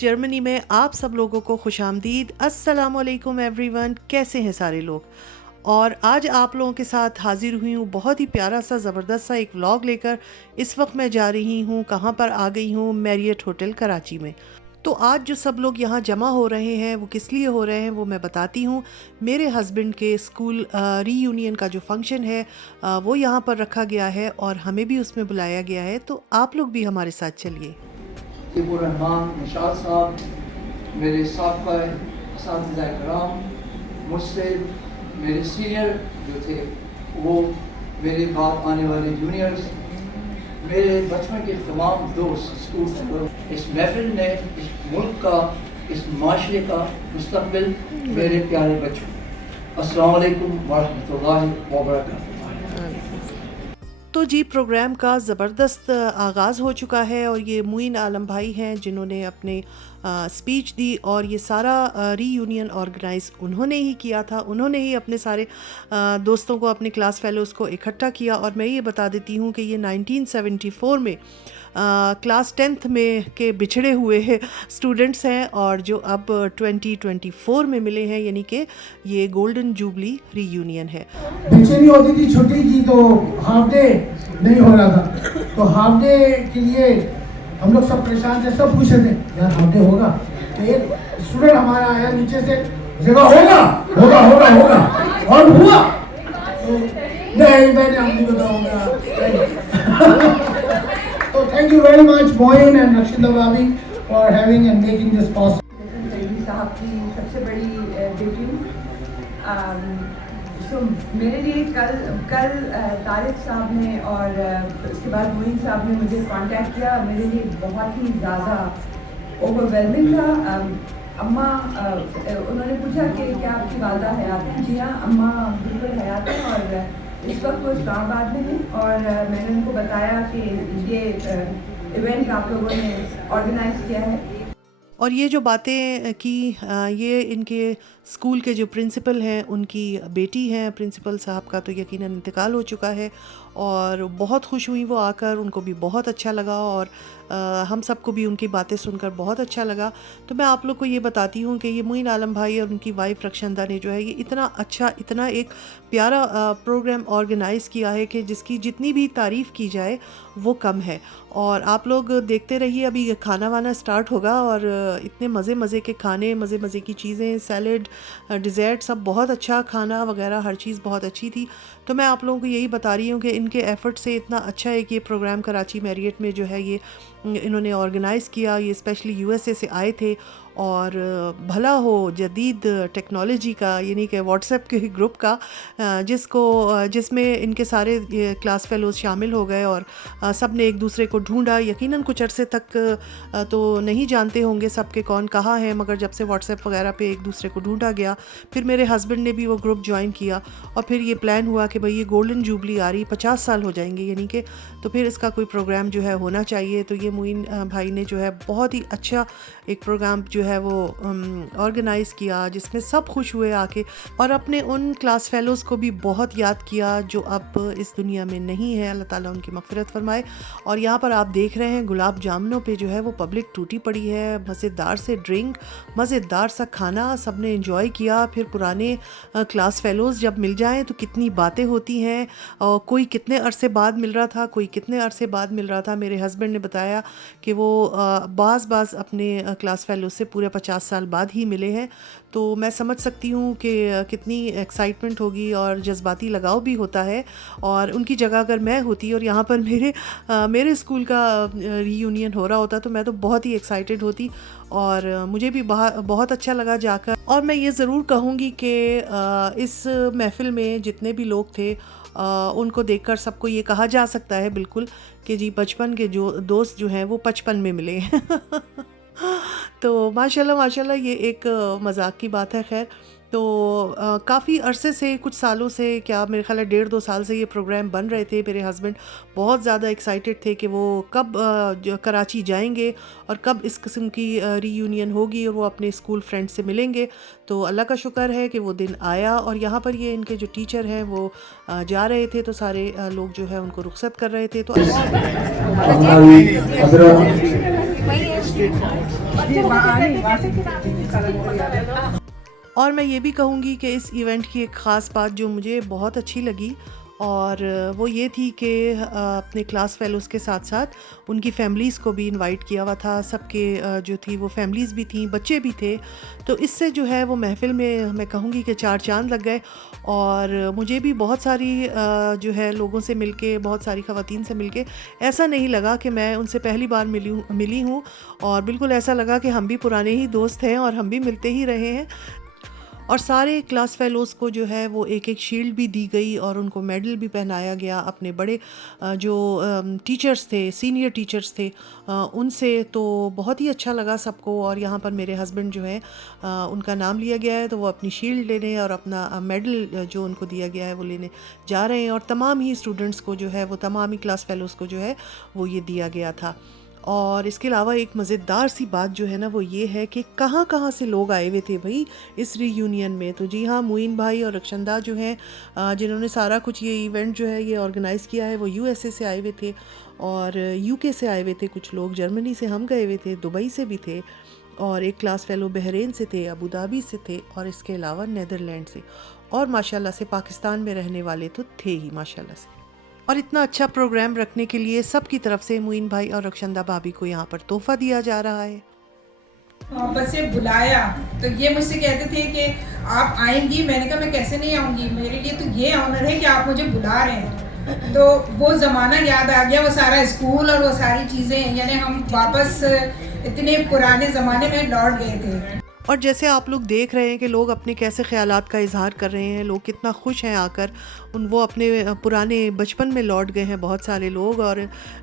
Germany में आप सब लोगों को खुशामदीद। अस्सलाम वालेकुम एवरीवन, कैसे हैं सारे लोग। और आज आप लोगों के साथ हाजिर हुई हूँ बहुत ही प्यारा सा ज़बरदस्त सा एक व्लॉग लेकर। इस वक्त मैं जा रही हूँ, कहाँ पर आ गई हूँ, मैरियट होटल कराची में। तो आज जो सब लोग यहाँ जमा हो रहे हैं वो किस लिए हो रहे हैं वो मैं बताती हूँ। मेरे हस्बैंड के स्कूल रीयूनियन का जो फंक्शन है वो यहाँ पर रखा गया है और हमें भी उसमें बुलाया गया है, तो आप लोग भी हमारे साथ चलिए। रहमान निशात साहब, मेरे साबका असातिज़ा कराम, मुझसे मेरे सीनियर जो थे वो, मेरे बाद आने वाले जूनियर्स, मेरे बचपन के तमाम दोस्त स्कूल से, इस महफिल ने इस मुल्क का, इस माशरे का मुस्तक़बिल मेरे प्यारे बच्चों, अस्सलाम वालेकुम वरहमतुल्लाहि वबरकातुहू। तो जी प्रोग्राम का ज़बरदस्त आगाज़ हो चुका है और ये मुइन आलम भाई हैं जिन्होंने अपने स्पीच दी और ये सारा रीयूनियन ऑर्गेनाइज़ उन्होंने ही किया था। उन्होंने ही अपने सारे दोस्तों को, अपने क्लास फेलोज़ को इकट्ठा किया। और मैं ये बता देती हूँ कि ये 1974 में क्लास 10th में के बिछड़े हुए स्टूडेंट्स हैं और जो अब 2024 में मिले हैं, यानी कि ये गोल्डन जुबली रीयूनियन है। बेचैनी होती थी छुट्टी की, तो हाफ डे नहीं हो रहा था, तो हाफ डे के लिए हम लोग सब परेशान थे, सब पूछे थे यार हाफ डे होगा। तो एक स्टूडेंट हमारा आया नीचे से, जगह होगा होगा होगा होगा, और हुआ तो नहीं, मैंने आपको बताऊंगा। तो thank you very much Moin and Rashida भाभी for having and making this possible. साहब की सबसे बड़ी बेटी। तो मेरे लिए कल तारिक साहब ने और उसके बाद मोइन साहब ने मुझे कांटेक्ट किया। मेरे लिए बहुत ही ज़्यादा ओवरवेलमिंग था। अम्मा उन्होंने पूछा कि क्या आपकी वालदा हयात हैं? जी हाँ, अम्मा बिल्कुल हयात हैं और इस वक्त वो इस्लामाबाद में हैं। और मैंने उनको बताया कि ये इवेंट आप लोगों ने ऑर्गेनाइज़ किया है। और ये जो बातें की, ये इनके स्कूल के जो प्रिंसिपल हैं उनकी बेटी हैं। प्रिंसिपल साहब का तो यकीनन इंतकाल हो चुका है और बहुत खुश हुई वो आकर, उनको भी बहुत अच्छा लगा और हम सबको भी उनकी बातें सुनकर बहुत अच्छा लगा। तो मैं आप लोग को ये बताती हूँ कि ये मुइन आलम भाई और उनकी वाइफ रक्षंदा ने जो है ये इतना अच्छा, इतना एक प्यारा प्रोग्राम ऑर्गेनाइज़ किया है कि जिसकी जितनी भी तारीफ़ की जाए वो कम है। और आप लोग देखते रहिए, अभी खाना वाना स्टार्ट होगा और इतने मज़े के खाने, मज़े की चीज़ें, सैलड, डिज़र्ट, सब बहुत अच्छा खाना वगैरह, हर चीज़ बहुत अच्छी थी। तो मैं आप लोगों को यही बता रही हूँ कि इनके एफ़र्ट से इतना अच्छा है कि ये प्रोग्राम कराची मैरियट में जो है ये इन्होंने ऑर्गेनाइज़ किया। ये स्पेशली यूएसए से आए थे और भला हो जदीद टेक्नोलॉजी का, यानी कि व्हाट्सएप के ग्रुप का, जिसमें इनके सारे क्लास फेलोज़ शामिल हो गए और सब ने एक दूसरे को ढूंढा। यकीनन कुछ अरसे तक तो नहीं जानते होंगे सब के कौन कहाँ है, मगर जब से व्हाट्सएप वगैरह पे एक दूसरे को ढूंढा गया, फिर मेरे हस्बैंड ने भी वो ग्रुप ज्वाइन किया और फिर ये प्लान हुआ कि भाई ये गोल्डन जुबली आ रही, 50 साल हो जाएंगे यानी कि, तो फिर इसका कोई प्रोग्राम जो है होना चाहिए। तो ये मुइन भाई ने जो है बहुत ही अच्छा एक प्रोग्राम जो है वो ऑर्गेनाइज़ किया जिसमें सब खुश हुए आके, और अपने उन क्लास फेलोज़ को भी बहुत याद किया जो अब इस दुनिया में नहीं है। अल्लाह ताला उनकी मग़फ़िरत फरमाए। और यहाँ पर आप देख रहे हैं गुलाब जामुनों पे जो है वो पब्लिक टूटी पड़ी है। मज़ेदार से ड्रिंक, मज़ेदार सा खाना, सब ने एंजॉय किया। फिर पुराने क्लास फेलोज़ जब मिल जाएँ तो कितनी बातें होती हैं। कोई कितने अरसे बाद मिल रहा था, कोई कितने अरसे बाद मिल रहा था। मेरे हस्बैंड ने बताया कि वो बाज़ अपने क्लास फेलोज़ से पूरे 50 साल बाद ही मिले हैं। तो मैं समझ सकती हूँ कि कितनी एक्साइटमेंट होगी और जज्बाती लगाव भी होता है। और उनकी जगह अगर मैं होती और यहाँ पर मेरे स्कूल का रीयूनियन हो रहा होता तो मैं तो बहुत ही एक्साइटेड होती और मुझे भी बहुत अच्छा लगा जाकर। और मैं ये ज़रूर कहूँगी कि इस महफ़िल में जितने भी लोग थे उनको देखकर सबको ये कहा जा सकता है बिल्कुल कि जी बचपन के जो दोस्त जो हैं वो 55 में मिले। तो माशाल्लाह ये एक मजाक की बात है। खैर, तो काफ़ी अरसे से, कुछ सालों से, क्या मेरे ख्याल है 1.5-2 साल से ये प्रोग्राम बन रहे थे। मेरे हस्बैंड बहुत ज़्यादा एक्साइटेड थे कि वो कब कराची जाएंगे और कब इस किस्म की रीयूनियन होगी और वो अपने स्कूल फ्रेंड से मिलेंगे। तो अल्लाह का शुक्र है कि वो दिन आया और यहाँ पर ये इनके जो टीचर हैं वो जा रहे थे तो सारे लोग जो है उनको रुखसत कर रहे थे। तो और मैं ये भी कहूँगी कि इस इवेंट की एक ख़ास बात जो मुझे बहुत अच्छी लगी और वो ये थी कि अपने क्लास फेलोज़ के साथ साथ उनकी फैमिलीज़ को भी इनवाइट किया हुआ था। सबके जो थी वो फैमिलीज़ भी थी, बच्चे भी थे। तो इससे जो है वो महफ़िल में मैं कहूँगी कि चार चाँद लग गए। और मुझे भी बहुत सारी जो है लोगों से मिलके, बहुत सारी ख़वातीन से मिलके ऐसा नहीं लगा कि मैं उनसे पहली बार मिली हूँ और बिल्कुल ऐसा लगा कि हम भी पुराने ही दोस्त हैं और हम भी मिलते ही रहे हैं। और सारे क्लास फेलोज़ को जो है वो एक एक शील्ड भी दी गई और उनको मेडल भी पहनाया गया। अपने बड़े जो टीचर्स थे, सीनियर टीचर्स थे, उनसे तो बहुत ही अच्छा लगा सबको। और यहाँ पर मेरे हस्बैंड जो है उनका नाम लिया गया है, तो वो अपनी शील्ड लेने और अपना मेडल जो उनको दिया गया है वो लेने जा रहे हैं। और तमाम ही स्टूडेंट्स को जो है वो, तमाम ही क्लास फेलोज़ को जो है वो ये दिया गया था। और इसके अलावा एक मज़ेदार सी बात जो है ना वो ये है कि कहाँ कहाँ से लोग आए हुए थे भाई इस रीयूनियन में। तो जी हाँ, मुइन भाई और रक्षंदा जो हैं जिन्होंने सारा कुछ ये इवेंट जो है ये ऑर्गेनाइज़ किया है, वो यूएसए से आए हुए थे और यूके से आए हुए थे कुछ लोग, जर्मनी से हम गए हुए थे, दुबई से भी थे और एक क्लास फेलो बहरीन से थे, अबू धाबी से थे और इसके अलावा नीदरलैंड से। और माशाल्लाह से पाकिस्तान में रहने वाले तो थे ही माशाल्लाह से। और इतना अच्छा प्रोग्राम रखने के लिए सबकी तरफ से मुइन भाई और रक्षंदा भाभी को यहाँ पर तोहफा दिया जा रहा है। मोहब्बत से बुलाया तो ये मुझसे कहते थे कि आप आएंगी। मैंने कहा मैं कैसे नहीं आऊँगी, मेरे लिए तो ये ऑनर है कि आप मुझे बुला रहे हैं। तो वो ज़माना याद आ गया, वो सारा स्कूल और वो सारी चीज़ें, यानी हम वापस इतने पुराने ज़माने में लौट गए थे। और जैसे आप लोग देख रहे हैं कि लोग अपने कैसे ख्यालात का इजहार कर रहे हैं, लोग कितना खुश हैं आकर, वो अपने पुराने बचपन में लौट गए हैं बहुत सारे लोग। और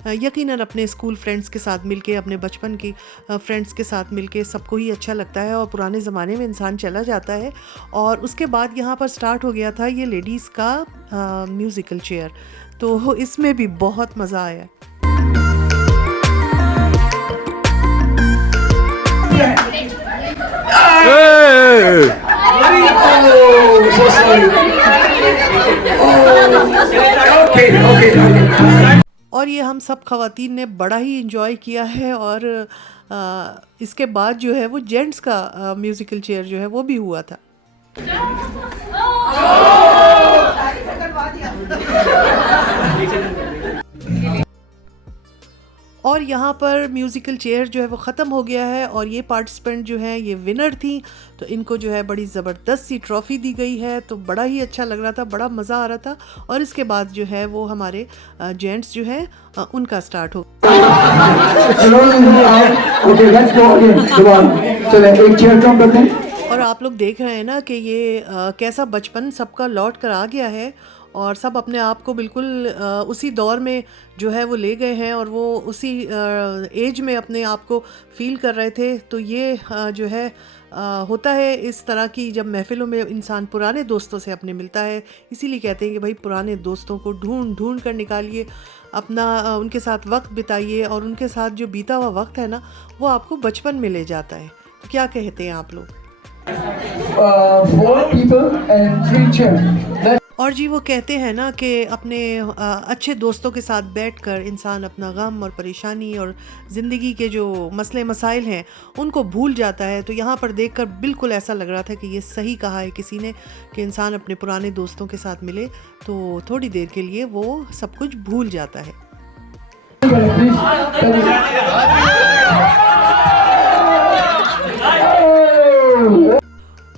यकीनन अपने स्कूल फ्रेंड्स के साथ मिलके, अपने बचपन की फ्रेंड्स के साथ मिलके सबको ही अच्छा लगता है और पुराने ज़माने में इंसान चला जाता है। और उसके बाद यहाँ पर स्टार्ट हो गया था ये लेडीज़ का म्यूज़िकल चेयर, तो इसमें भी बहुत मज़ा आया। और ये हम सब ख़वातीन ने बड़ा ही इंजॉय किया है। और इसके बाद जो है वो जेंट्स का म्यूज़िकल चेयर जो है वो भी हुआ था। और यहाँ पर म्यूज़िकल चेयर जो है वो ख़त्म हो गया है और ये पार्टिसिपेंट जो हैं ये विनर थी, तो इनको जो है बड़ी ज़बरदस्त सी ट्रॉफ़ी दी गई है। तो बड़ा ही अच्छा लग रहा था, बड़ा मज़ा आ रहा था। और इसके बाद जो है वो हमारे जेंट्स जो हैं उनका स्टार्ट हो। और आप लोग देख रहे हैं ना कि ये कैसा बचपन सबका लौट कर आ गया है और सब अपने आप को बिल्कुल उसी दौर में जो है वो ले गए हैं और वो उसी एज में अपने आप को फ़ील कर रहे थे। तो ये जो है होता है इस तरह की जब महफ़िलों में इंसान पुराने दोस्तों से अपने मिलता है, इसीलिए कहते हैं कि भाई पुराने दोस्तों को ढूंढ कर निकालिए, अपना उनके साथ वक्त बिताइए और उनके साथ जो बीता हुआ वक्त है ना वो आपको बचपन में ले जाता है। तो क्या कहते हैं आप लोग? 4 people and 3 chairs. और जी वो कहते हैं ना कि अपने अच्छे दोस्तों के साथ बैठकर इंसान अपना गम और परेशानी और ज़िंदगी के जो मसले मसाइल हैं उनको भूल जाता है। तो यहाँ पर देखकर बिल्कुल ऐसा लग रहा था कि ये सही कहा है किसी ने कि इंसान अपने पुराने दोस्तों के साथ मिले तो थोड़ी देर के लिए वो सब कुछ भूल जाता है।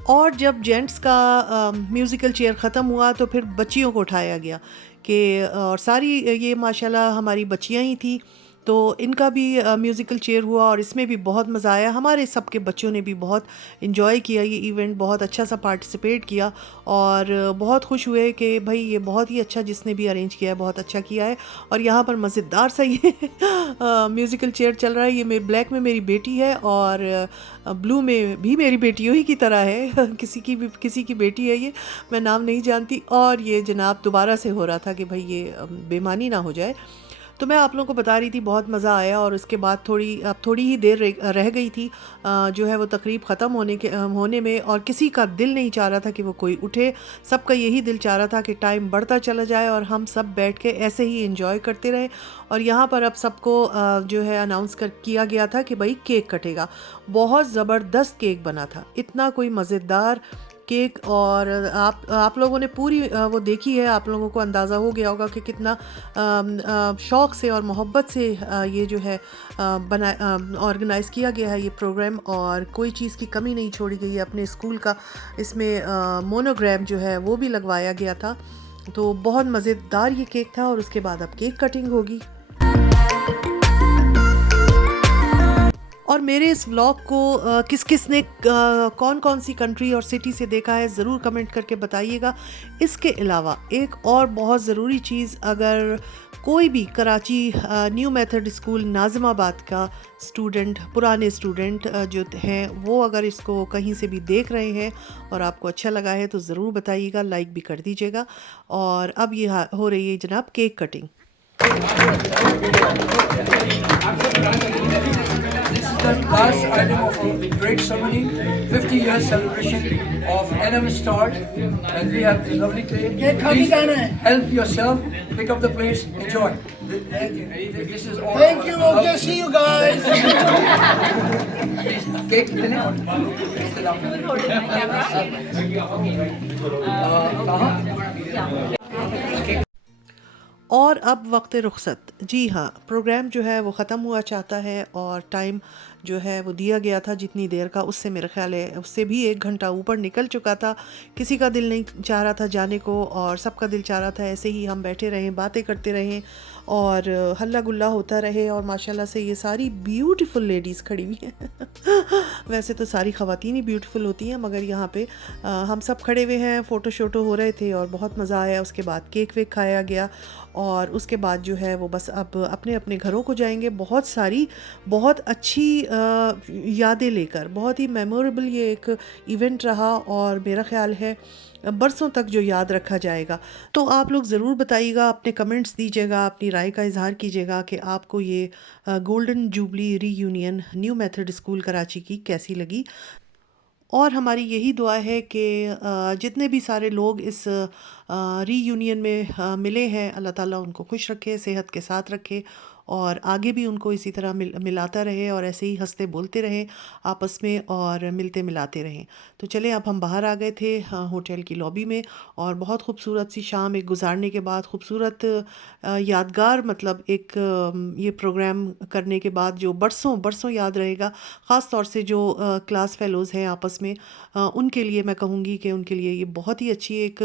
और जब जेंट्स का म्यूज़िकल चेयर ख़त्म हुआ तो फिर बच्चियों को उठाया गया कि और सारी ये माशाल्लाह हमारी बच्चियां ही थी, तो इनका भी म्यूज़िकल चेयर हुआ और इसमें भी बहुत मज़ा आया। हमारे सबके बच्चों ने भी बहुत इन्जॉय किया ये इवेंट, बहुत अच्छा सा पार्टिसिपेट किया और बहुत खुश हुए कि भाई ये बहुत ही अच्छा जिसने भी अरेंज किया है बहुत अच्छा किया है। और यहाँ पर मज़ेदार सा ये म्यूज़िकल चेयर चल रहा है। ये मेरे ब्लैक में मेरी बेटी है और ब्लू में भी मेरी बेटियों ही की तरह है किसी की बेटी है ये, मैं नाम नहीं जानती। और ये जनाब दोबारा से हो रहा था कि भाई ये बेईमानी ना हो जाए, तो मैं आप लोगों को बता रही थी बहुत मज़ा आया, और उसके बाद थोड़ी ही देर रह गई थी जो है वो तकरीब ख़त्म होने में, और किसी का दिल नहीं चाह रहा था कि वो कोई उठे। सबका यही दिल चाह रहा था कि टाइम बढ़ता चला जाए और हम सब बैठ के ऐसे ही इंजॉय करते रहे। और यहाँ पर अब सबको जो है अनाउंस किया गया था कि भाई केक कटेगा। बहुत ज़बरदस्त केक बना था, इतना कोई मज़ेदार केक। और आप लोगों ने पूरी वो देखी है, आप लोगों को अंदाज़ा हो गया होगा कि कितना शौक़ से और मोहब्बत से ये जो है ऑर्गेनाइज़ किया गया है ये प्रोग्राम, और कोई चीज़ की कमी नहीं छोड़ी गई है। अपने स्कूल का इसमें मोनोग्राम जो है वो भी लगवाया गया था। तो बहुत मज़ेदार ये केक था, और उसके बाद अब केक कटिंग होगी। और मेरे इस व्लॉग को किस किस ने कौन कौन सी कंट्री और सिटी से देखा है ज़रूर कमेंट करके बताइएगा। इसके अलावा एक और बहुत ज़रूरी चीज़, अगर कोई भी Karachi new method school Nazimabad का स्टूडेंट, पुराने स्टूडेंट जो हैं, वो अगर इसको कहीं से भी देख रहे हैं और आपको अच्छा लगा है तो ज़रूर बताइएगा, लाइक भी कर दीजिएगा। और अब ये हो रही है जनाब cake cutting. The last item of a great ceremony, 50-year celebration of NM Start, and we have the lovely cake. Please help yourself, pick up the plates, enjoy. This is all. Thank you. Okay, see you guys. Please, cake लेने और sit down. और अब वक्त रुखसत। जी हाँ, programme जो है वो ख़त्म हुआ चाहता है, और टाइम जो है वो दिया गया था जितनी देर का, उससे मेरा ख्याल है उससे भी 1 घंटा ऊपर निकल चुका था। किसी का दिल नहीं चाह रहा था जाने को, और सबका दिल चाह रहा था ऐसे ही हम बैठे रहें, बातें करते रहें और हल्ला गुल्ला होता रहे। और माशाल्लाह से ये सारी ब्यूटीफुल लेडीज़ खड़ी हुई हैं। वैसे तो सारी ख़वातीन ही ब्यूटीफुल होती हैं, मगर यहाँ पे हम सब खड़े हुए हैं, फ़ोटो शोटो हो रहे थे और बहुत मज़ा आया। उसके बाद केक वेक खाया गया, और उसके बाद जो है वो बस अब अपने अपने घरों को जाएंगे, बहुत अच्छी यादें लेकर। बहुत ही मेमोरेबल ये एक इवेंट रहा, और मेरा ख्याल है बरसों तक जो याद रखा जाएगा। तो आप लोग ज़रूर बताइएगा, अपने कमेंट्स दीजिएगा, अपनी राय का इजहार कीजिएगा कि आपको ये golden jubilee reunion new method school Karachi की कैसी लगी। और हमारी यही दुआ है कि जितने भी सारे लोग इस रीयूनियन में मिले हैं, अल्लाह ताला उनको खुश रखे, सेहत के साथ रखे, और आगे भी उनको इसी तरह मिलाता रहे, और ऐसे ही हंसते बोलते रहें आपस में, और मिलते मिलाते रहें। तो चलें, अब हम बाहर आ गए थे होटल की लॉबी में, और बहुत खूबसूरत सी शाम एक गुजारने के बाद, खूबसूरत यादगार, मतलब एक ये प्रोग्राम करने के बाद जो बरसों बरसों याद रहेगा, ख़ास तौर से जो क्लास फेलोज़ हैं आपस में, उनके लिए मैं कहूँगी कि उनके लिए ये बहुत ही अच्छी एक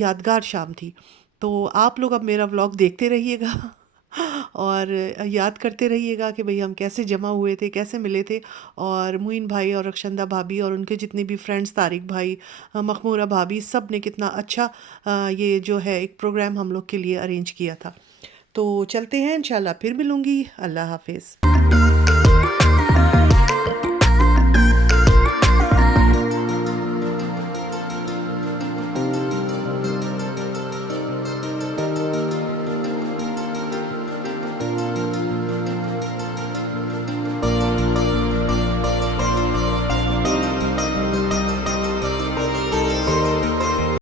यादगार शाम थी। तो आप लोग अब मेरा व्लॉग देखते रहिएगा और याद करते रहिएगा कि भाई हम कैसे जमा हुए थे, कैसे मिले थे। और मुइन भाई और रक्षंदा भाभी और उनके जितने भी फ्रेंड्स, तारिक भाई, मखमूरा भाभी, सब ने कितना अच्छा ये जो है एक प्रोग्राम हम लोग के लिए अरेंज किया था। तो चलते हैं, इंशाल्लाह फिर मिलूँगी। अल्लाह हाफिज़।